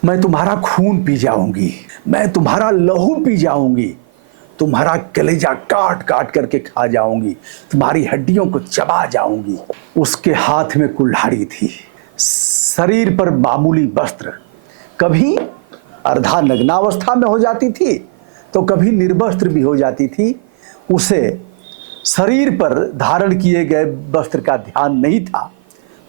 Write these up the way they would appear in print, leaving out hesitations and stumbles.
मैं तुम्हारा खून पी जाऊंगी, मैं तुम्हारा लहू पी जाऊंगी, तुम्हारा कलेजा काट काट करके खा जाऊंगी, तुम्हारी हड्डियों को चबा जाऊंगी। उसके हाथ में कुल्हाड़ी थी, शरीर पर मामूली वस्त्र, कभी अर्धा नग्नावस्था में हो जाती थी तो कभी निर्वस्त्र भी हो जाती थी। उसे शरीर पर धारण किए गए वस्त्र का ध्यान नहीं था।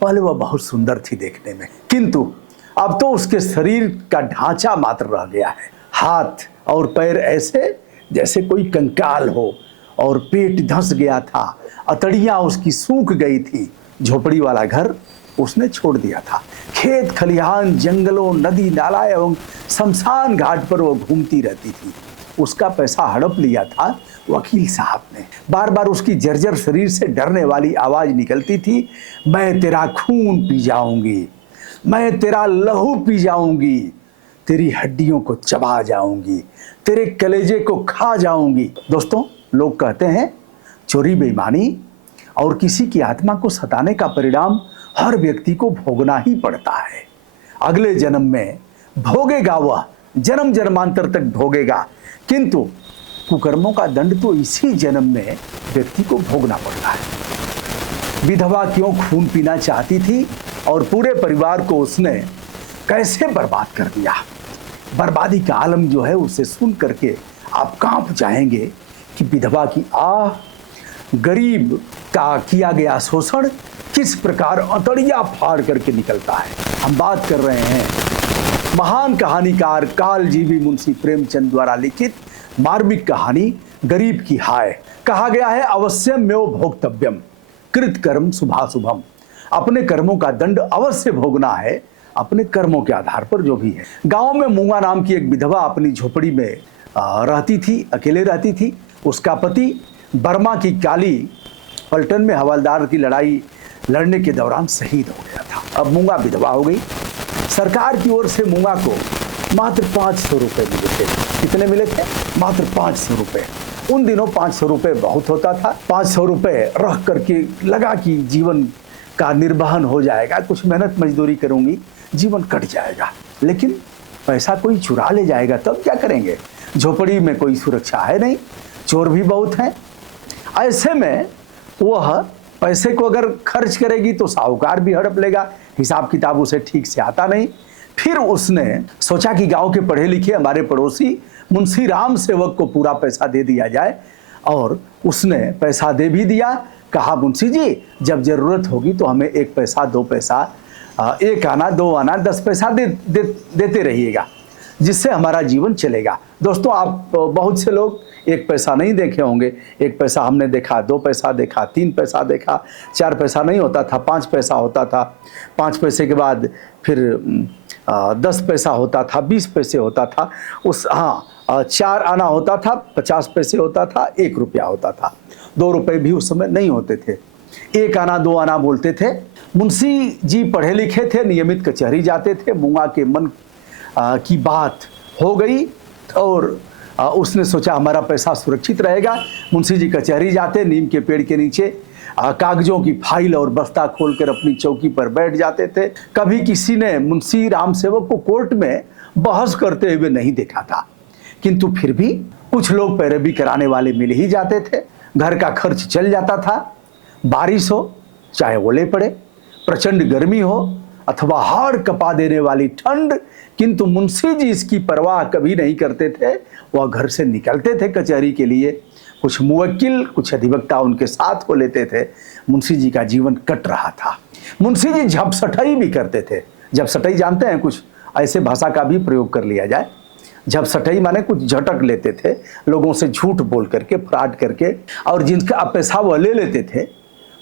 पहले वह बहुत सुंदर थी देखने में, किंतु अब तो उसके शरीर का ढांचा मात्र रह गया है। हाथ और पैर ऐसे जैसे कोई कंकाल हो, और पेट धंस गया था, अतड़ियाँ उसकी सूख गई थी। झोपड़ी वाला घर उसने छोड़ दिया था। खेत खलिहान, जंगलों, नदी नाला एवं शमशान घाट पर वो घूमती रहती थी। उसका पैसा हड़प लिया था वकील साहब ने। बार बार उसकी जर्जर शरीर से डरने वाली आवाज निकलती थी, मैं तेरा खून पी जाऊंगी, मैं तेरा लहू पी जाऊंगी, तेरी हड्डियों को चबा जाऊंगी, तेरे कलेजे को खा जाऊंगी। दोस्तों, लोग कहते हैं चोरी बेईमानी और किसी की आत्मा को सताने का परिणाम हर व्यक्ति को भोगना ही पड़ता है। अगले जन्म में भोगेगा, वह जन्म जन्मांतर तक भोगेगा, किंतु कुकर्मों का दंड तो इसी जन्म में व्यक्ति को भोगना पड़ता है। विधवा क्यों खून पीना चाहती थी और पूरे परिवार को उसने कैसे बर्बाद कर दिया। बर्बादी का आलम जो है उसे सुन करके आप कांप जाएंगे कि विधवा की आह, गरीब का किया गया शोषण किस प्रकार अतड़िया फाड़ करके निकलता है। हम बात कर रहे हैं महान कहानीकार कालजीवी मुंशी प्रेमचंद द्वारा लिखित मार्मिक कहानी गरीब की हाय। कहा गया है अवश्यम मेव भोक्तव्यम, कृत कर्म शुभाशुभम। अपने कर्मों का दंड अवश्य भोगना है, अपने कर्मों के आधार पर जो भी है। गांव में मूंगा नाम की एक विधवा अपनी झोपड़ी में रहती थी, अकेले रहती थी। उसका पति बर्मा की काली पलटन में हवलदार की लड़ाई लड़ने के दौरान शहीद हो गया था। अब मूंगा विधवा हो गई। सरकार की ओर से मूंगा को मात्र 500 रुपये मिले थे। कितने मिले थे? मात्र 500 रुपये। उन दिनों 500 रुपये बहुत होता था। 500 रुपये रख करके लगा कि जीवन का निर्वहन हो जाएगा, कुछ मेहनत मजदूरी करूंगी, जीवन कट जाएगा। लेकिन पैसा कोई चुरा ले जाएगा तब क्या करेंगे? झोपड़ी में कोई सुरक्षा है नहीं, चोर भी बहुत हैं। ऐसे में वह पैसे को अगर खर्च करेगी तो साहूकार भी हड़प लेगा, हिसाब किताब उसे ठीक से आता नहीं। फिर उसने सोचा कि गांव के पढ़े लिखे हमारे पड़ोसी मुंशी राम सेवक को पूरा पैसा दे दिया जाए, और उसने पैसा दे भी दिया। कहा, मुंशी जी जब जरूरत होगी तो हमें 1 पैसा 2 पैसा, 1 आना 2 आना 10 पैसा देते रहिएगा, जिससे हमारा जीवन चलेगा। दोस्तों, आप बहुत से लोग 1 पैसा नहीं देखे होंगे। 1 पैसा हमने देखा, 2 पैसा देखा, 3 पैसा देखा, 4 पैसा नहीं होता था, 5 पैसा होता था। 5 पैसे के बाद फिर 10 पैसा होता था, 20 पैसे होता था, 4 आना होता था, 50 पैसे होता था, 1 रुपया होता था। 2 रुपये भी उस समय नहीं होते थे, 1 आना 2 आना बोलते थे। मुंशी जी पढ़े लिखे थे, नियमित कचहरी जाते थे। मूंगा के मन की बात हो गई और उसने सोचा हमारा पैसा सुरक्षित रहेगा। मुंशी जी कचहरी जाते, नीम के पेड़ के नीचे कागजों की फाइल और बस्ता खोलकर अपनी चौकी पर बैठ जाते थे। कभी किसी ने मुंशी राम सेवक को कोर्ट में बहस करते हुए नहीं देखा था, किंतु फिर भी कुछ लोग पैरवी कराने वाले मिल ही जाते थे। घर का खर्च चल जाता था। बारिश हो चाहे ओले पड़े, प्रचंड गर्मी हो अथवा हाड़ कपा देने वाली ठंड, किंतु मुंशी जी इसकी परवाह कभी नहीं करते थे। वह घर से निकलते थे कचहरी के लिए। कुछ मुवक्किल, कुछ अधिवक्ता उनके साथ हो लेते थे। मुंशी जी का जीवन कट रहा था। मुंशी जी झपसटाई भी करते थे। झपसटाई जानते हैं? कुछ ऐसे भाषा का भी प्रयोग कर लिया जाए। झपसटाई माने कुछ झटक लेते थे, लोगों से झूठ बोल करके, फ्रॉड करके, और जिनका पैसा वह ले लेते थे।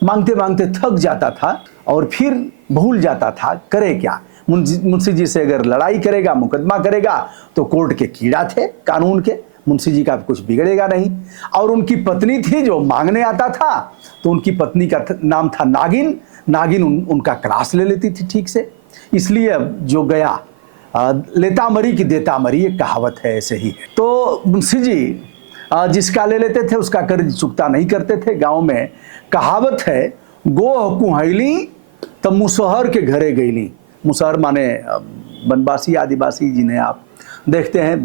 मांगते मांगते थक जाता था और फिर भूल जाता था, करे क्या। मुंशी जी से अगर लड़ाई करेगा, मुकदमा करेगा तो कोर्ट के कीड़ा थे कानून के, मुंशी जी का कुछ बिगड़ेगा नहीं। और उनकी पत्नी थी जो मांगने आता था, तो उनकी पत्नी का नाम था नागिन। नागिन उनका क्लास ले लेती थी ठीक से। इसलिए जो गया लेता मरी कि देता मरी, एक कहावत है, ऐसे ही है। तो मुंशी जी जिसका ले लेते थे उसका कर्ज चुकता नहीं करते थे। गांव में कहावत है, गोह कुहैली तब मुसहर के घरे गईली। मुसहर माने वनवासी आदिवासी जिन्हें आप देखते हैं,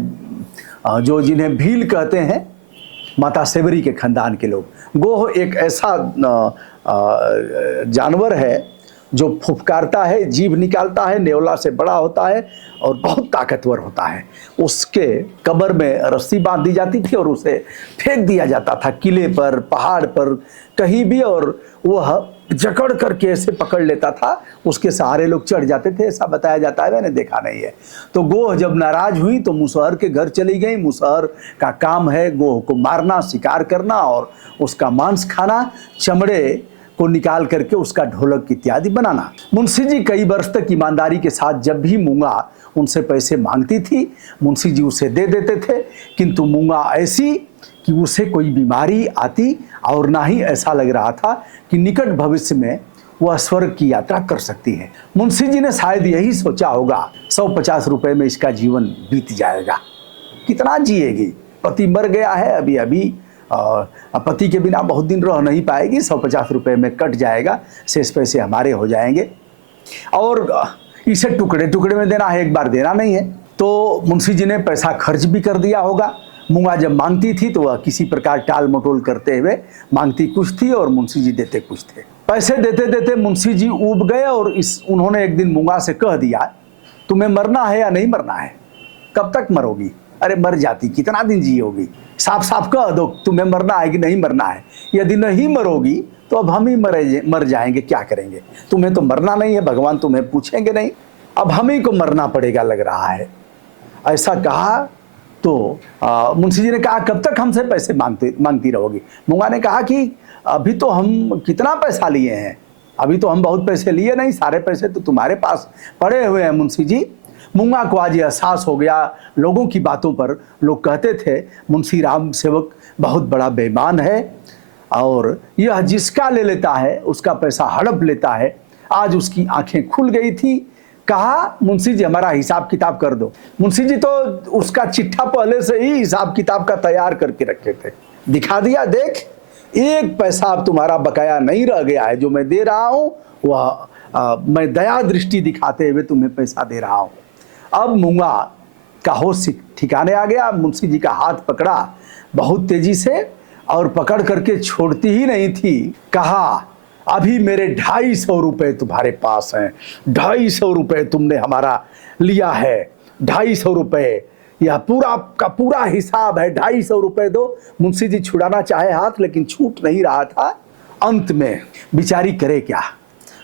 जो जिन्हें भील कहते हैं, माता सेवरी के खानदान के लोग। गोह एक ऐसा जानवर है जो फुफकारता है, जीभ निकालता है, नेवला से बड़ा होता है और बहुत ताकतवर होता है। उसके कब्र में रस्सी बांध दी जाती थी और उसे फेंक दिया जाता था किले पर, पहाड़ पर, कहीं भी, और वह जकड़ करके ऐसे पकड़ लेता था, उसके सहारे लोग चढ़ जाते थे, ऐसा बताया जाता है, मैंने देखा नहीं है। तो गोह जब नाराज हुई तो मुसहर के घर चली गई। मुसहर का काम है गोह को मारना, शिकार करना और उसका मांस खाना, चमड़े को निकाल करके उसका ढोलक इत्यादि बनाना। मुंशी जी कई वर्ष तक ईमानदारी के साथ जब भी मूंगा उनसे पैसे मांगती थी, मुंशी जी उसे दे देते थे, किंतु मूंगा ऐसी कि उसे कोई बीमारी आती और ना ही ऐसा लग रहा था कि निकट भविष्य में वह स्वर्ग की यात्रा कर सकती है। मुंशी जी ने शायद यही सोचा होगा 150 रुपए में इसका जीवन बीत जाएगा, कितना जिएगी, पति मर गया है, अभी अभी पति के बिना बहुत दिन रह नहीं पाएगी, 150 रुपए में कट जाएगा, शेष पैसे हमारे हो जाएंगे और इसे टुकड़े टुकड़े में देना है, एक बार देना नहीं है। तो मुंशी जी ने पैसा खर्च भी कर दिया होगा। मूंगा जब मांगती थी तो वह किसी प्रकार टाल मटोल करते हुए मांगती कुछ थी और मुंशी जी देते कुछ थे। पैसे देते देते मुंशी जी ऊब गए और उन्होंने एक दिन मूंगा से कह दिया, तुम्हें मरना है या नहीं मरना है? कब तक मरोगी? अरे मर जाती, कितना दिन जियोगी? साफ साफ कह दो तुम्हें मरना है कि नहीं मरना है। यदि नहीं मरोगी तो अब हम ही मर जाएंगे, क्या करेंगे? तुम्हें तो मरना नहीं है, भगवान तुम्हें पूछेंगे नहीं, अब हम ही को मरना पड़ेगा लग रहा है। ऐसा कहा तो मुंशी जी ने कहा कब तक हमसे पैसे मांगती रहोगी? मूंगा ने कहा कि अभी तो हम कितना पैसा लिए हैं, अभी तो हम बहुत पैसे लिए नहीं, सारे पैसे तो तुम्हारे पास पड़े हुए हैं मुंशी जी। मूंगा को आज एहसास हो गया, लोगों की बातों पर लोग कहते थे मुंशी राम सेवक बहुत बड़ा बेईमान है और यह जिसका ले लेता है उसका पैसा हड़प लेता है। आज उसकी आंखें खुल गई थी। कहा मुंशी जी हमारा हिसाब किताब कर दो। मुंशी जी तो उसका चिट्ठा पहले से ही हिसाब किताब का तैयार करके रखे थे, दिखा दिया, देख एक पैसा अब तुम्हारा बकाया नहीं रह गया है, जो मैं दे रहा हूं वह मैं दया दृष्टि दिखाते हुए तुम्हें पैसा दे रहा हूं। अब मूंगा का होश ठिकाने आ गया, मुंशी जी का हाथ पकड़ा बहुत तेजी से और पकड़ करके छोड़ती ही नहीं थी। कहा अभी मेरे 250 रुपए तुम्हारे पास हैं, 250 रुपए तुमने हमारा लिया है, 250 रुपए, यह पूरा का पूरा हिसाब है, 250 रुपए दो। मुंशी जी छुड़ाना चाहे हाथ, लेकिन छूट नहीं रहा था। अंत में बेचारी करे क्या?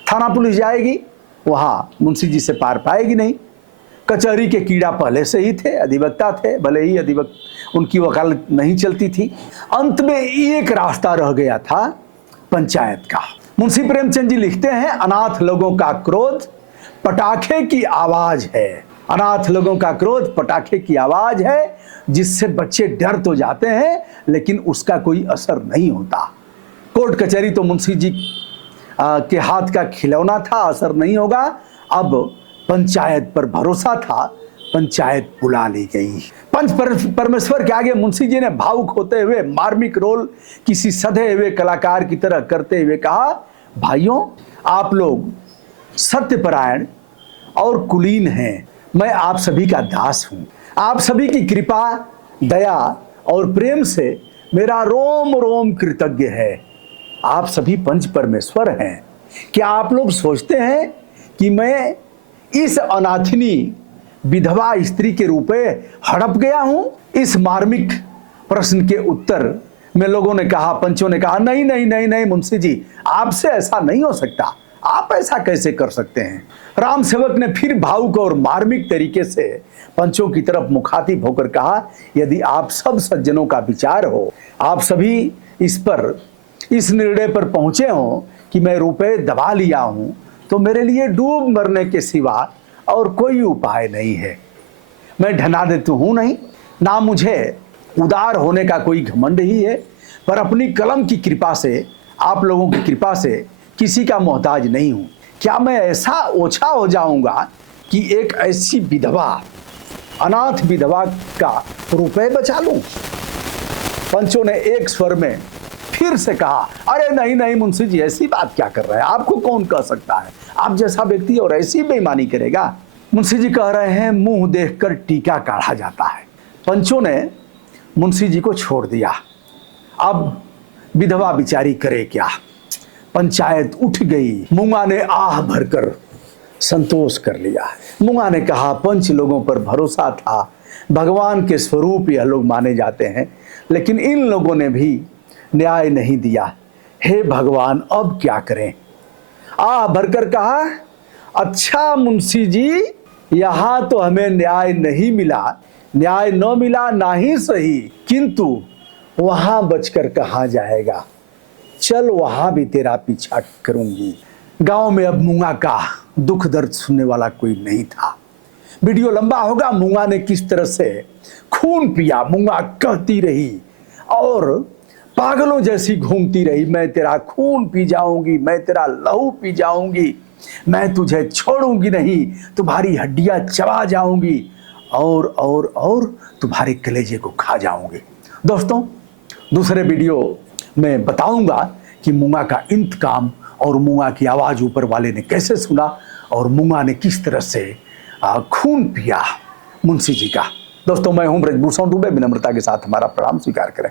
थाना पुलिस जाएगी, वहां मुंशी जी से पार पाएगी नहीं। कचहरी के कीड़ा पहले से ही थे, अधिवक्ता थे, भले ही उनकी वकालत नहीं चलती थी। अंत में एक रास्ता रह गया था, पंचायत का। मुंशी प्रेमचंद जी लिखते हैं अनाथ लोगों का क्रोध पटाखे की आवाज है, अनाथ लोगों का क्रोध पटाखे की आवाज है, जिससे बच्चे डर तो जाते हैं लेकिन उसका कोई असर नहीं होता। कोर्ट कचहरी तो मुंशी जी के हाथ का खिलौना था, असर नहीं होगा। अब पंचायत पर भरोसा था, पंचायत बुला ली गई। पंच परमेश्वर के आगे मुंशी जी ने भावुक होते हुए मार्मिक रोल किसी सधे हुए कलाकार की तरह करते हुए कहा, भाइयों आप लोग सत्यपरायण और कुलीन हैं, मैं आप सभी का दास हूं। आप सभी की कृपा, दया और प्रेम से मेरा रोम रोम कृतज्ञ है। आप सभी पंच परमेश्वर हैं। क्या आप लोग सोचते हैं कि मैं इस अनाथिनी विधवा स्त्री के रुपए हड़प गया हूं? इस मार्मिक प्रश्न के उत्तर में लोगों ने कहा, पंचों ने कहा, नहीं नहीं नहीं नहीं मुंशी जी, आपसे ऐसा नहीं हो सकता, आप ऐसा कैसे कर सकते हैं? राम सेवक ने फिर भावुक और मार्मिक तरीके से पंचों की तरफ मुखातिब होकर कहा, यदि आप सब सज्जनों का विचार हो, आप सभी इस निर्णय पर पहुंचे हो कि मैं रुपए दबा लिया हूं, तो मेरे लिए डूब मरने के सिवा और कोई उपाय नहीं है। मैं ढनादित हूं नहीं, ना मुझे उदार होने का कोई घमंड ही है, पर अपनी कलम की कृपा से, आप लोगों की कृपा से किसी का मोहताज नहीं हूं। क्या मैं ऐसा ओछा हो जाऊंगा कि एक ऐसी विधवा, अनाथ विधवा का रुपए बचा लूं? पंचों ने एक स्वर में फिर से कहा, अरे नहीं नहीं मुंशी जी, ऐसी बात क्या कर रहे हैं, आपको कौन कह सकता है, आप जैसा व्यक्ति और ऐसी बेईमानी करेगा? मुंशी जी कह रहे हैं मुंह देखकर टीका काढ़ा जाता है। पंचों ने मुंशी जी को छोड़ दिया। अब विधवा बिचारी करे क्या। पंचायत उठ गई। मूंगा ने आह भरकर संतोष कर लिया। मूंगा ने कहा पंच लोगों पर भरोसा था, भगवान के स्वरूप यह लोग माने जाते हैं, लेकिन इन लोगों ने भी न्याय नहीं दिया। हे भगवान अब क्या करें। आह भरकर कहा अच्छा मुंशी जी, यहां तो हमें न्याय नहीं मिला, न्याय न मिला ना ही सही, किंतु वहां बचकर कहां जाएगा, चल वहां भी तेरा पीछा करूंगी। गांव में अब मूंगा का दुख दर्द सुनने वाला कोई नहीं था। वीडियो लंबा होगा। मूंगा ने किस तरह से खून पिया। मूंगा कहती रही और पागलों जैसी घूमती रही, मैं तेरा खून पी जाऊंगी, मैं तेरा लहू पी जाऊंगी, मैं तुझे छोड़ूंगी नहीं, तुम्हारी हड्डियां चबा जाऊंगी और तुम्हारे कलेजे को खा जाऊंगी। दोस्तों, दूसरे वीडियो में बताऊंगा कि मूंगा का इंतकाम और मूंगा की आवाज ऊपर वाले ने कैसे सुना और मूंगा ने किस तरह से खून पिया मुंशी जी का। दोस्तों, मैं हूं ब्रजभूषण दुबे। विनम्रता के साथ हमारा प्रणाम स्वीकार करें।